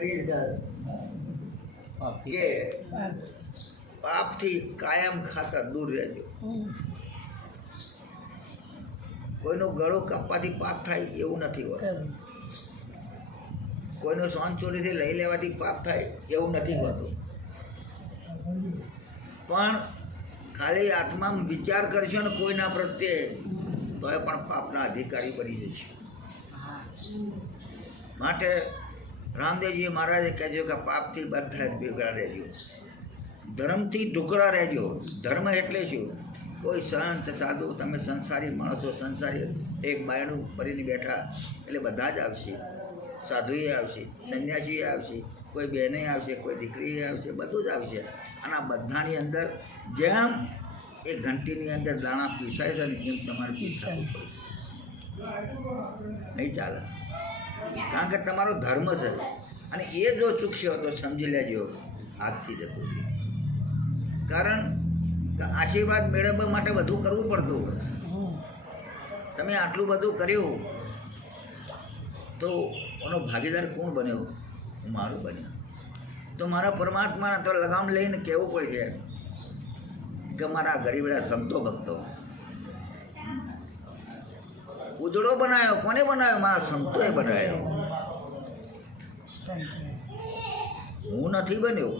કરી કે પાપથી કાયમ ખાતર દૂર રહેજો. કોઈનો ગળો કાપવાથી પાપ થાય એવું નથી હોતું. કોઈનો સોન ચોરીથી લઈ લેવાથી પાપ થાય એવું નથી હોતું. પણ ખાલી આત્મામાં વિચાર કરશો ને કોઈના પ્રત્યે તો એ પણ પાપના અધિકારી બની જશે. માટે રામદેવજી મહારાજે કહેજો કે પાપથી બધા જ ભેગા રહેજો, ધર્મથી ટુકડા રહેજો. ધર્મ એટલે શું? કોઈ સંત સાધુ, તમે સંસારી માણસો, સંસારી એક બાયણું ભરીને બેઠા એટલે બધા જ આવશે. સાધુએ આવશે, સંન્યાસીએ આવશે, કોઈ બહેને આવશે, કોઈ દીકરીએ આવશે, બધું જ આવશે. અને આ બધાની અંદર જેમ એ ઘંટીની અંદર દાણા પીસાય છે ને એમ તમારે પીસાવું પડશે. નહીં ચાલે, કારણ કે તમારો ધર્મ છે. અને એ જો ચૂકશો તો સમજી લેજો હાથથી જતું. કારણ કે આશીર્વાદ મેળવવા માટે બધું કરવું પડતું હોય. તમે આટલું બધું કર્યું તો એનો ભાગીદાર કોણ બન્યો? હું મારું બન્યો. તો મારા પરમાત્માને તો લગામ લઈને કહેવું પડશે કે મારા ગરીબડા સંતો ભક્તો ઉજળો બનાવ્યો. કોને બનાવ્યો? મારા સંતોએ બનાવ્યો. હું નથી બન્યો,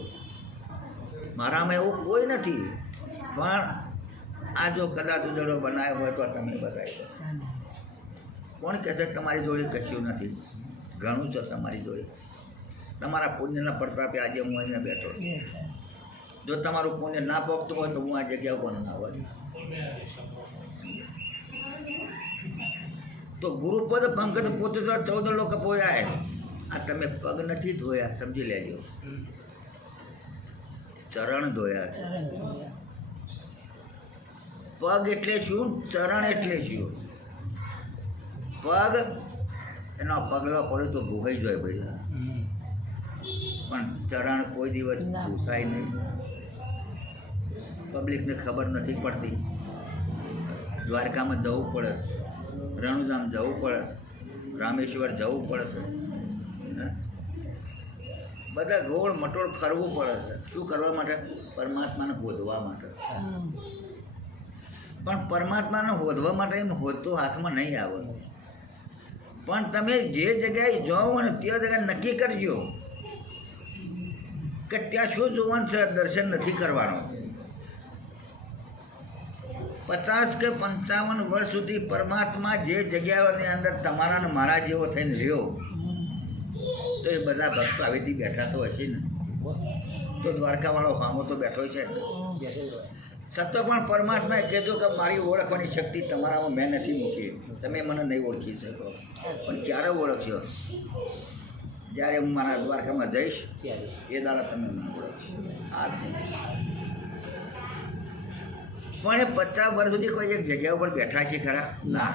મારામાં એવું કોઈ નથી. પણ આ જો કદાચ ઉજળો બનાવ્યો હોય તો તમે બતાવી દો. કોણ કહે છે તમારી જોડે કશું નથી? ઘણું છે તમારી જોડે. તમારા પુણ્યના પ્રતાપે આજે હું અહીંયા બેઠો. જો તમારું પુણ્ય ના પહોંચતું હોય તો હું આ જગ્યા ઉપર ના હોય. તો ગુરુપદ પંકજ પોતે તો 14 લોકો પોયા. આ તમે પગ નથી ધોયા, સમજી લેજો. ચરણ ધોયા છે. પગ એટલે શું? ચરણ એટલે શું? પગ એનો પગલો પડે તો ભૂખાઈ જાય પહેલાં, પણ ચરણ કોઈ દિવસ ભૂસાય નહીં. પબ્લિકને ખબર નથી પડતી. દ્વારકામાં જવું પડે, રણુધામ જવું પડે, રામેશ્વર જવું પડે છે, બધા ગોળ મટોળ ફરવું પડે છે. શું કરવા માટે? પરમાત્માને શોધવા માટે. પણ પરમાત્માને શોધવા માટે એમ હોતો હાથમાં નહીં આવે. પણ તમે જે જગ્યાએ જાઓ અને તે જગ્યાએ નક્કી કરજો કે ત્યાં શું જોવાનું છે. દર્શન નથી કરવાનું. 50 કે 55 વર્ષ સુધી પરમાત્મા જે જગ્યાઓની અંદર તમારા ને મારા જેવો થઈને રહ્યો, તો એ બધા ભક્તો આવીથી બેઠા તો હશે ને. તો દ્વારકાવાળો હામો તો બેઠો છે. છતાં પણ પરમાત્માએ કહેજો કે મારી ઓળખવાની શક્તિ તમારામાં મેં નથી મૂકી. તમે મને નહીં ઓળખી શકો. પણ ક્યારે ઓળખશો? જ્યારે હું મારા દ્વારકામાં જઈશ એ દાડા તમે મને ઓળખશો. આ પણ એ 50 વર્ષ સુધી કોઈ એક જગ્યા ઉપર બેઠા છે ખરા? ના.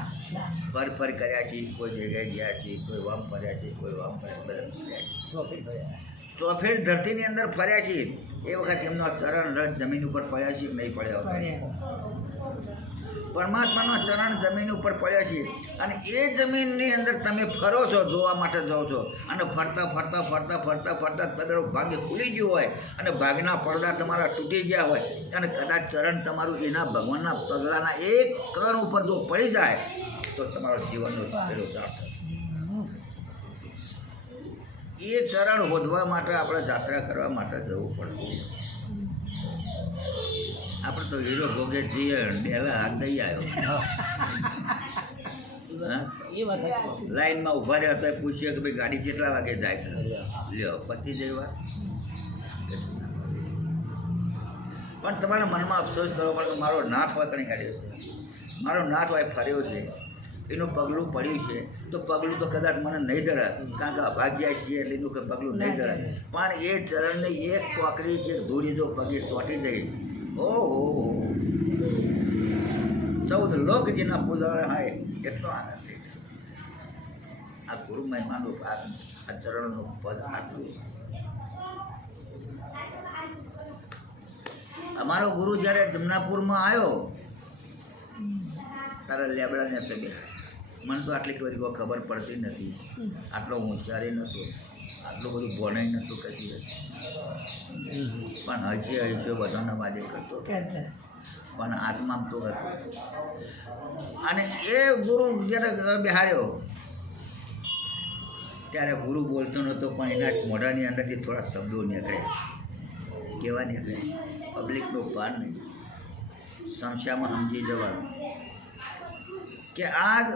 ફર કર્યા છે, કોઈ જગ્યાએ ગયા છે, કોઈ વામ ફર્યા છે, કોઈ વામ ફર્યા, બધા ફર્યા છે. ચોફેર ધરતીની અંદર ફર્યા છે. એ વખત એમનો ચરણ રથ જમીન ઉપર પડ્યા છે કે નહીં પડ્યા? પરમાત્માનો ચરણ જમીન ઉપર પડ્યા છે. અને એ જમીનની અંદર તમે ફરો છો, જોવા માટે જાઓ છો. અને ફરતા ફરતા ફરતા ફરતા ફરતા તમારું ભાગ્ય ખુલી ગયું હોય અને ભાગના પડદા તમારા તૂટી ગયા હોય અને કદાચ ચરણ તમારું એના ભગવાનના પગલાના એક કણ ઉપર જો પડી જાય તો તમારો જીવનનો પેલો સાર્થક. એ ચરણ શોધવા માટે આપણે યાત્રા કરવા માટે જવું પડતું. આપણે તો હીરો ભોગે જઈએ, ડેલા હાથ દઈ આવ્યો. લાઈનમાં ઉભા રહ્યા હતા, પૂછ્યું કે ભાઈ ગાડી કેટલા વાગે જાય છે? લ્યો પતિ જવા. પણ તમારા મનમાં અફસોસ કરવો પડે કે મારો નાથ હોય કણી કાઢ્યો છે, મારો નાથ હોય ફર્યો છે, એનું પગલું પડ્યું છે. તો પગલું તો કદાચ મને નહીં ધરાય, કારણ કે અભાગ્યા છીએ એટલે એનું પગલું નહીં ધરાય. પણ એ ચરણની એક કોકરી કે ધૂળી જો પગે ચોંટી જાય, ઓહો, 14 લોક જેના પૂજવા હોય એટલો આનંદ થઈ જાય. આ ગુરુ મહિમાનું ભાગ, આ ચરણનું પદ આટલું. અમારો ગુરુ જ્યારે જમનાપુરમાં આવ્યો ત્યારે લેબડાને તબે મને તો આટલી કોઈ ખબર પડતી નથી, આટલો હોશિયારી નહોતો. આટલું બધું બોનાઈ નહોતું કદી પણ હજી બધાના વાદે કરતો પણ આત્મા તો હતો. અને એ ગુરુ જ્યારે બિહાર્યો ત્યારે ગુરુ બોલતો નહોતો પણ એના મોઢાની અંદરથી થોડા શબ્દો નીકળે, કેવા નીકળે પબ્લિકનો પાર નહીં, સંશયમાં સમજી જવાનું કે આજ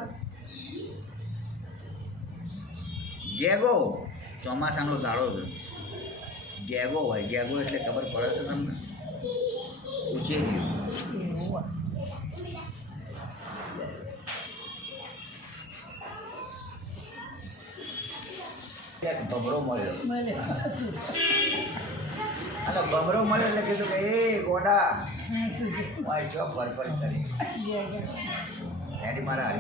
ગેગો ચોમાસાનો દાડો છે. ગેગો હોય, ગેગો એટલે ખબર પડે છે તમને? ઉચેરી ભમરો મળ્યો અને ભમરો મળ્યો એટલે કીધું કે એ ગોડા ચો ફરફર કરી એની મારા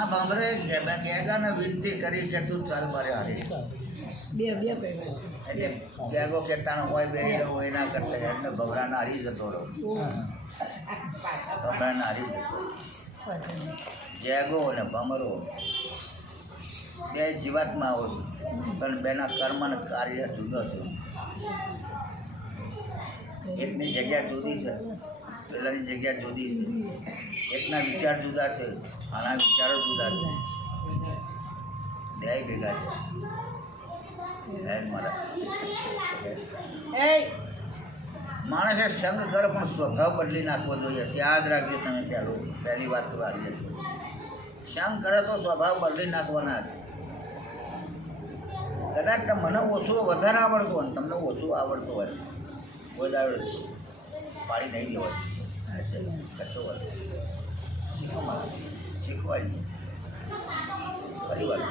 આ ભમરે ગેગાને વિનંતી કરી કે તું ચાલ મારે હારે એટલે ગેગો કહેતા હોય બે હોય એના કરતા એટલે ભમરાને હારી જતો રહ્યો. ભમરાને હારી જતો ગેગો અને ભમરો બે જીવાતમાં આવો પણ બેના કર્મ અને કાર્ય જુદા છે. એકની જગ્યા જુદી છે, પેલાની જગ્યા જુદી છે. એકના વિચાર જુદા છે, આના વિચારો જુદા છે, બે ભેગા છે. માણસે સંગ કર પણ સ્વભાવ બદલી નાખવો જોઈએ. યાદ રાખજો તમે. પહેલી વાત તો આવી જશે, સંગ કરે તો સ્વભાવ બદલી નાખવાના છે. કદાચ મને ઓછું વધારે આવડતું હોય, તમને ઓછું આવડતું હોય, કોઈ દાડો પાડી નહીં દેવાય, કશો હોય શીખવાડીએ પરિવાર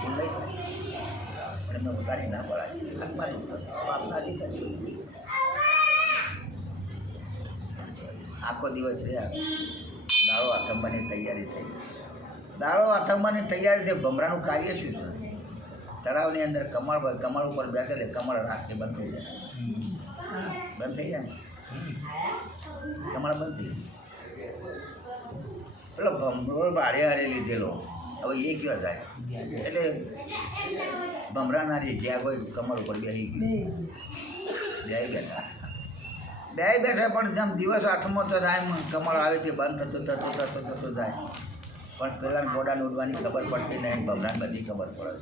ભૂલ નહીં થાય પણ એમને ઉતારી ના પડાય. હાથમાં બાપનાથી કરી આખો દિવસ રહ્યા, દાળો આથમવાની તૈયારી થઈ. દાળો આથમવાની તૈયારી થઈ. ભમરાનું કાર્ય શું છે? તળાવની અંદર કમળ ઉપર બેસે એટલે કમળ રાખે બંધ થઈ જાય. બંધ થઈ જાય ને કમળ બંધ થઈ જાય. પેલો ભમરો ભારે હારે લીધેલો હવે એ કયો જાય એટલે ભમરાના જે ગયા કોઈ કમળ ઉપર બેસી ગયું. બે બેઠા પણ જેમ દિવસ હાથમાં તો થાય કમળ આવે તે બંધ થતો જાય પણ પેલા ઘોડા ઉડવાની ખબર પડતી નહીં. ભમરાને બધી ખબર પડે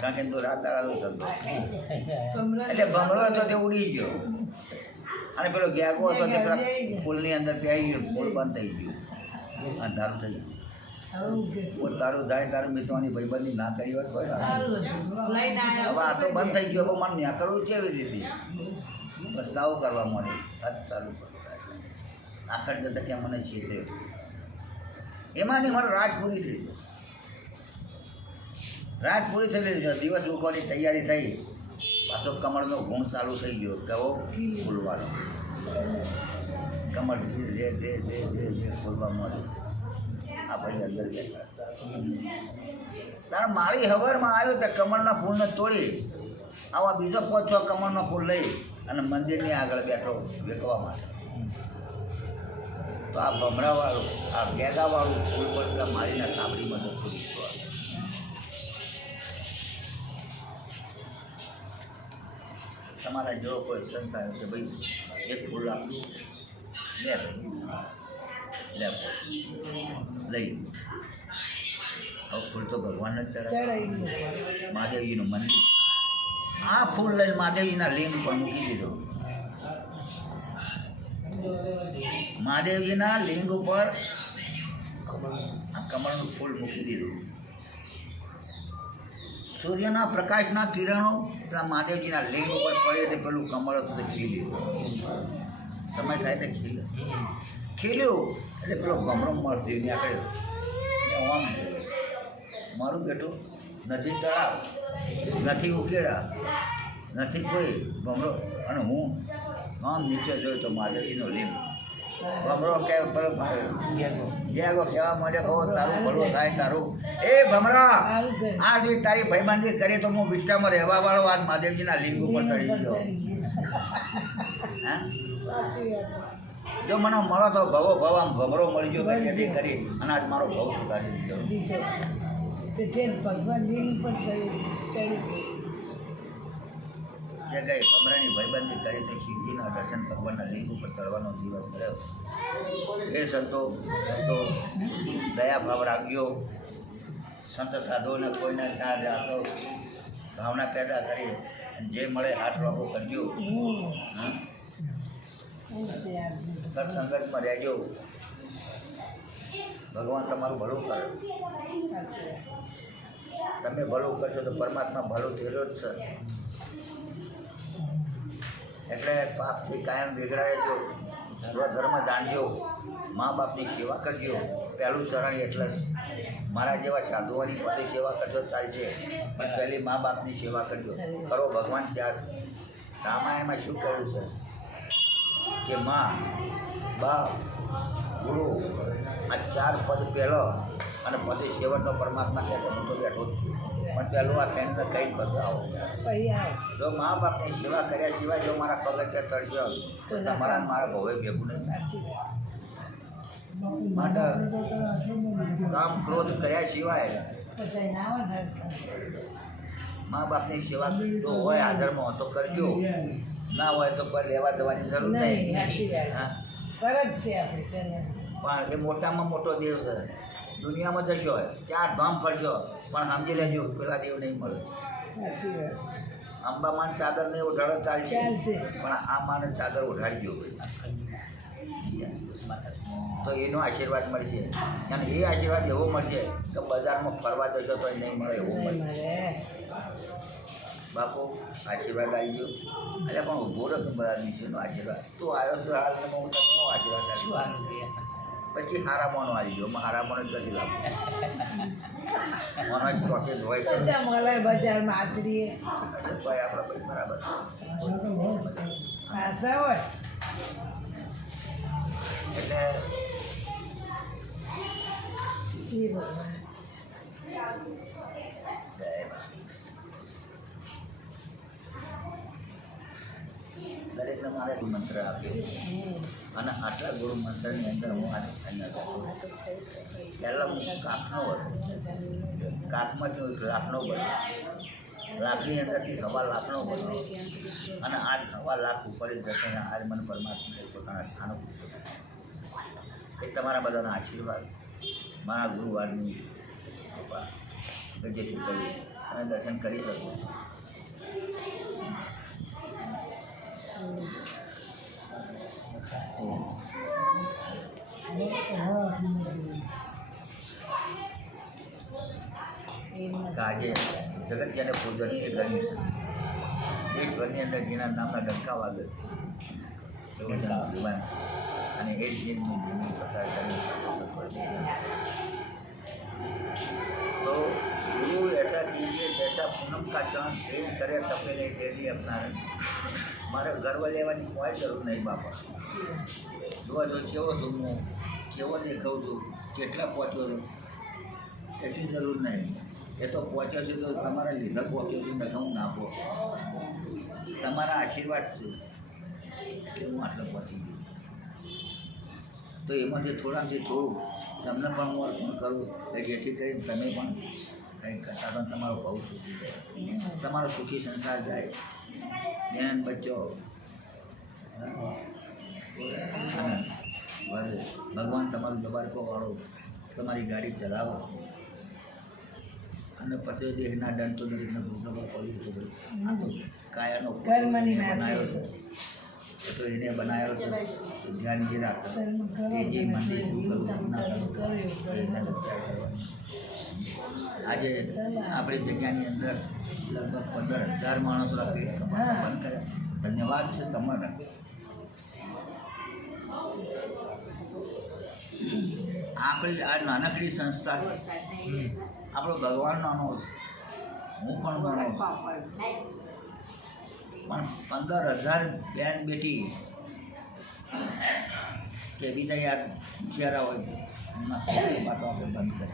કારણ કે તો રાત દાડો થતો એટલે ભમરો હતો તે ઉડી ગયો અને પેલો ગેગો હતો તે પેલા પુલની અંદર પહેરી ગયો. પુલ બંધ થઈ ગયો, અંધારું થઈ ગયું. તારું જાય તારું મિત્રોની ભાઈબંધી ના કરી હોય કોઈ હવે આ તો બંધ થઈ ગયો. મને નીકળવું કેવી રીતે? પસ્તાવો કરવા મળે તારું આખર જતા ક્યાં મને છેતર્યો. એમાંની મારે રાત પૂરી થઈ ગઈ. રાત પૂરી થઈ ગઈ, દિવસ ઉગવાની તૈયારી થઈ. પાછો કમળનો ગુણ ચાલુ થઈ ગયો. કેવો? ફૂલવાનો કમળ જે ફૂલવા મળ્યું. આ ભાઈ અંદર બેઠા તારા માળી હવારમાં આવ્યો તો કમળના ફૂલને તોડી આવા બીજો 5-6 કમળનો ફૂલ લઈ અને મંદિરની આગળ બેઠો વેચવા માટે. તો આ ભમરાવાળું આ ગેગાવાળું ફૂલ પર પેલા માળીના સાંભળીમાં જતું રીતવા. તમારા જેવો કોઈ સંસ્થા આવ્યો કે ભાઈ એક ફૂલ આપું લે લઈ હવે ફૂલ તો ભગવાનને જ ચડાવી. મહાદેવજીનું મંદિર આ ફૂલ લઈને મહાદેવજીના લિંગ પર મૂકી દીધો. મહાદેવજીના લિંગ ઉપર આ કમળનું ફૂલ મૂકી દીધું. સૂર્યના પ્રકાશના કિરણો પેલા મહાદેવજીના લિંગ ઉપર પડે તે પેલું કમળ હતું તે ખીલ્યું. સમય થાય તે ખીલ્યું એટલે પેલો ભમરો મળતી નીકળ્યો. આમ મારું બેઠું નથી તળાવ, નથી ઉકેડા, નથી કોઈ ભમરો અને હું આમ નીચે જોયું તો મહાદેવજીનો લીંબ ભમરો કે પેલો ગેગો કહેવા માંડ્યો કહો તારું ભલું થાય તારું એ ભમરા આ જે તારી ભાઈબંધી કરી તો હું વિસ્તારમાં રહેવા વાળો આજ મહાદેવજીના લીંબ ઉપર ચડી ગયો હા જો મને મળો તો ભવો ભવ આમ ભમરો મળી ગયો કરી કરી અને આજ મારો ભવ સુધારી દીધો ભગવાન જે ગઈ ભમરાની ભાઈબંધી કરી તો શિવજીના દર્શન ભગવાનના લિંગ ઉપર ચડવાનો દિવસ મળ્યો એ સંતો દયા ભાવ રાખ્યો સંત સાધુઓને કોઈને ત્યાં રાખો ભાવના પેદા કરી જે મળે હાથ રોકો કરજો હા સત્સંગતમાં રહેજો ભગવાન તમારું ભલું કરે તમે ભલું કરશો તો પરમાત્મા ભલું થયેલો જ છે એટલે પાપથી કાયમ બિગડાડજો સ્વધર્મ જાણજો મા બાપની સેવા કરજો પહેલું ચરણ એટલે મારા જેવા સાધુઓની બધી સેવા કરજો ચાલશે પણ પહેલી મા બાપની સેવા કરજો ખરો ભગવાન ત્યાં છે રામાયણમાં શું કહ્યું છે કે મા બાપ ગુરુ આ ચાર પદ પહેલો અને પછી છેવટનો પરમાત્મા કહેતો હું તો બેઠો જ છું પણ પહેલું આ તેને કંઈ બધું આવો જો મા બાપની સેવા કર્યા સિવાય જો મારા પગથિયા ચડજો તો તમારા મારા ભવે ભેગું નહીં માટે કામ ક્રોધ કર્યા સિવાય મા બાપની સેવા જો હોય હાજરમાં તો કરજો ના હોય તો કોઈ લેવા જવાની જરૂર નહીં હા પણ એ મોટામાં મોટો દેવ છે દુનિયામાં જશો ત્યાં ધામ ફરશો પણ સમજી લેજો પેલા દેવ નહીં મળે અંબામાન ચાદર નહીં ઉઠાડો ચાલશે પણ આ માને ચાદર ઉઠાડજો તો એનો આશીર્વાદ મળશે અને એ આશીર્વાદ એવો મળશે કે બજારમાં ફરવા જશો તો નહીં મળે એવું મળે બાપુ આશીર્વાદ આવી ગયો એટલે પણ ઊભો રહ્યો બધા નીચેનો આશીર્વાદ તું આવ્યો તો હાલ હું આશીર્વાદ આવ્યો પછી હારા મોનો આવી ગયો હારા મોનો જ નથી લાગતો મોનો જ ટોકેજ હોય બજારમાં આદરીએ ભાઈ આપણે પછી બરાબર પાછા હોય એટલે દરેકને મારે મંત્ર આપ્યો અને આટલા ગુરુ મંત્રની અંદર હું આજે પહેલાં હું કાકનો હતો કાકમાંથી હું લાખનો બન્યો લાખની અંદરથી હવા લાખનો બન્યો અને આજ હવા લાખ ઉપર જ જશે અને આજ મને પરમાત્માએ પોતાના સ્થાનો એ તમારા બધાના આશીર્વાદ મારા ગુરુવારની કૃપા જેથી કરી અને દર્શન કરી શકો આજે જગત જેને પૂજન એ ગણી છે એ ઘરની અંદર જેના નામના ડંકા વાગે ભગવાન અને એ જ જીવની પસાર કરી तो गुरु ऐसा कीजिए जैसा पूनम का चांद तेज करे तपे नहीं तेजी अपना मारे गर्व लेવાની કોઈ જરૂર નહીં બાપા જો કેવો છું હું કેવો દેખાઉં છું કેટલા પહોંચ્યો છું એટલી જરૂર નહીં એ તો પહોંચ્યો છું તો તમારા લીધા પહોંચ્યો છું ને હું ના પહોંચ તમારા આશીર્વાદ છે કે હું આટલો પહોંચી ગયો તો એમાંથી થોડાથી થોડું તમને પણ હું અર્પણ કરું કે જેથી કરીને તમે પણ કંઈક કરતા તો તમારો ભાવ સુખી જાય તમારો સુખી સંસાર જાય બેન બચ્ચો ભગવાન તમારું જબારકો વાળો તમારી ગાડી ચલાવો અને પછી દેહના દંડ તો દરેકને ભોગવવા પડ્યું છે ભાઈ આ તો કાયાનો બનાવ્યો છે તો એને બનાવ્યો છે તો ધ્યાન જે રાખો કે જે મંદિર આજે આપણી જગ્યાની અંદર લગભગ 15,000 માણસોના પેટ કમાતા બંધ કર્યા ધન્યવાદ છે તમારા આપણી આ નાનકડી સંસ્થા છે આપણો ભગવાન નાનો છે હું પણ નાનો છું પણ 15,000 બેન બેટી કે બીજા યાર હોશિયારા હોય એમના વાતો આપણે બંધ કરે,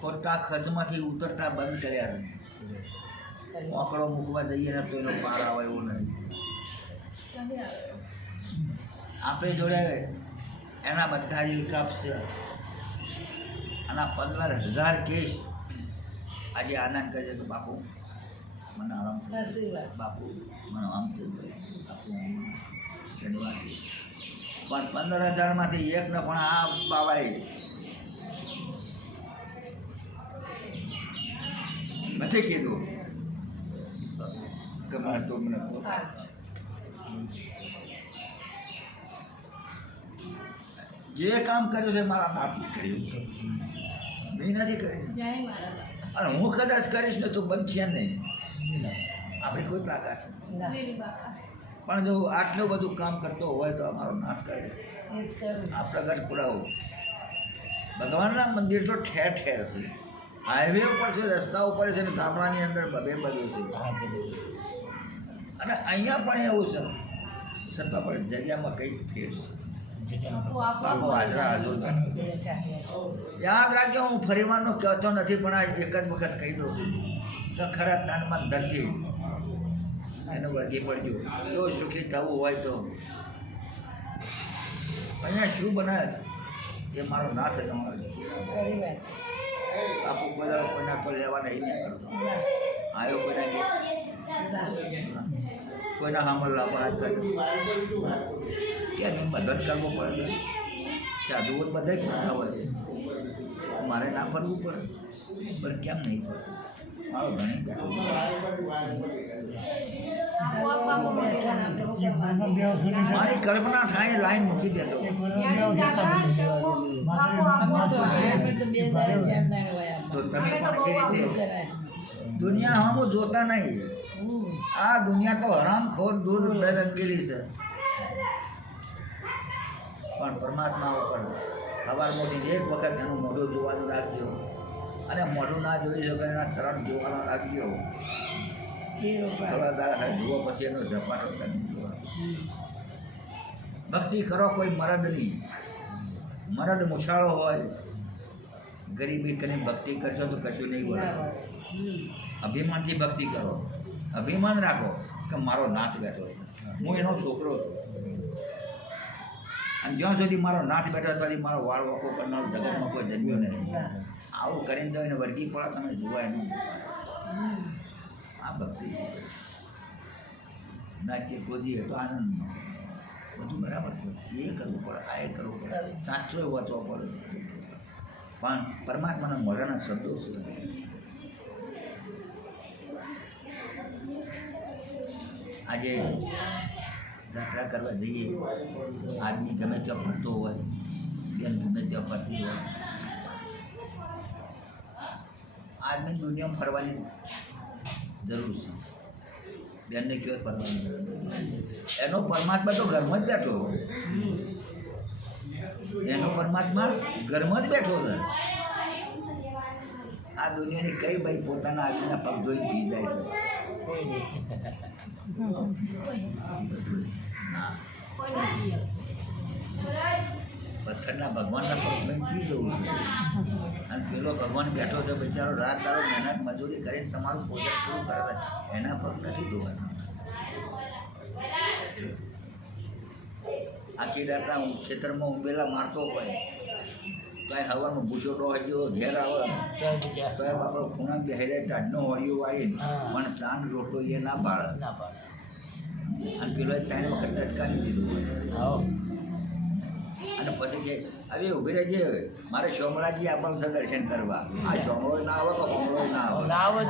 ખોટા ખર્ચમાંથી ઉતરતા બંધ કર્યા. આંકડો મૂકવા જઈએ ને તો એનો પાર આવે એવું નથી. આપણે જોડે એના બધા જ હિસાબ છે. આના 15,000 કેસ આજે આનંદ કહે છે કે બાપુ મને આરામ થઈ ગયો. આશીર્વાદ. બાપુ મને આમ થઈ ગયું. બાપુ ધન્યવાદ. પણ 15,000માંથી એકને પણ આ બાવાએ નથી કીધું કે મને તો મને કહો. હા. જે કામ કર્યું છે મારા નાથી કર્યું, મેં નથી કર્યું. અને હું કદાચ કરીશ ને તો બનશે નહીં, આપણી કોઈ તાકાત નથી. ના. પણ જો આટલું બધું કામ કરતો હોય તો અમારો નાશ કરે. એ જ કરું. આ પ્રગટ પુરાવો. ભગવાનના મંદિર તો ઠેર ઠેર છે, હાઈવે ઉપર છે, રસ્તા ઉપર છે, ને ગામડાની અંદર બધે બધું છે. અને અહીંયા પણ એવું છે, છતાં પણ જગ્યામાં કંઈક ફેર છે. બાપુ હાજરા હાજર બેઠા છે. યાદ રાખજો, હું ફરીવાનો કહેતો નથી, પણ આ એક જ વખત કહી દઉં છું કે ખરા તાનમાં ધરતી એને વળગી પડજો. જો સુખી થવું હોય તો અહીંયા શું બનાવે છે એ મારો નાથ જ અમારો છે. ખરી વાત. બાપુ કોઈના તો લેવા નહીં કરતો, ના. આવ્યો કોઈના ના. કોઈના સાંભળ લાવવા હાથ કર્યો કેમ એમ મદદ કરવો પડે છે. સાધુ બધા જ કરતા હોય, મારે ના ફરવું પડે, પણ કેમ નહીં પડે? મારો ઘણી બેઠો મારી કલ્પના થાય લાઈન મૂકી દેતો. તો તમે પણ એ રીતે દુનિયા સામું જોતા નહીં. આ દુનિયા તો હરામખોર દૂર રંગેલી છે, પણ પરમાત્મા ઉપર સવાર મોટી એક વખત એનું મોઢું જોવાનું રાખજો, અને મોઢું ના જોઈ શકે એના ચરણ જોવાનો રાખજો. થોડા દાડા જુઓ પછી એનો ઝપાટો કરી જોવાનો. ભક્તિ કરો કોઈ મરદની, મરદ મુછાળો હોય, ગરીબી કરીને ભક્તિ કરશો તો કશું નહીં બોલે. અભિમાનથી ભક્તિ કરો, અભિમાન રાખો કે મારો નાથ બેઠો છે, હું એનો છોકરો છું, અને જ્યાં સુધી મારો નાથ બેઠો ત્યાં મારો વાળ વખો કરનારો જગતમાં કોઈ જન્મ્યો નહીં. આવું કરીને તો એને વર્ગી પડે, તમે જોવા એનું. આ ભક્તિ ના કે ગોદી તો આનંદ બધું બરાબર છે, એ કરવું પડે, આ એ કરવું પડે, શાસ્ત્રો વાંચવા પડે, પણ પરમાત્માના મોઢાના શબ્દો છે. આજે યાત્રા કરવા જઈએ, આદમી ગમે ત્યાં ફરતો હોય, બેન ગમે ત્યાં ફરતી હોય, આદમી દુનિયામાં ફરવાની જરૂર છે, બેનને ક્યાંય ફરવાની જરૂર નથી. એનો પરમાત્મા તો ઘરમાં જ બેઠો, એનો પરમાત્મા ઘરમાં જ બેઠો છે. આ દુનિયાની કઈ ભાઈ પોતાના આદમીના પગ ધોઈને પી જાય છે? પથ્થરના ભગવાનના પગ પી જવું છે, અને પેલો ભગવાન બેઠો છે બિચારો રાત દાડો મહેનત મજૂરી કરીને તમારું ભોજન પૂરું કરે છે, એના પગ નથી ધોવાના. આખી રાતના ખેતરમાં ઊંઘેલા મારતો હોય, કાંઈ હવામાં ભૂસો ડોહ્યો ઘેર આવે તો એ બાપડો ખૂણા બેહેરે ટાઢનો હોળીઓ વાળીને પણ ચાંદ રોટલો એ ના પાડે, અને પેલો 3 વખત ટટકારી દીધું હોય. અને પછી કે હવે ઉભી રહેજે, મારે સોમલાજી આપણને છે દર્શન કરવા. આ સોમળો ના આવે તો સોમળો ના આવે.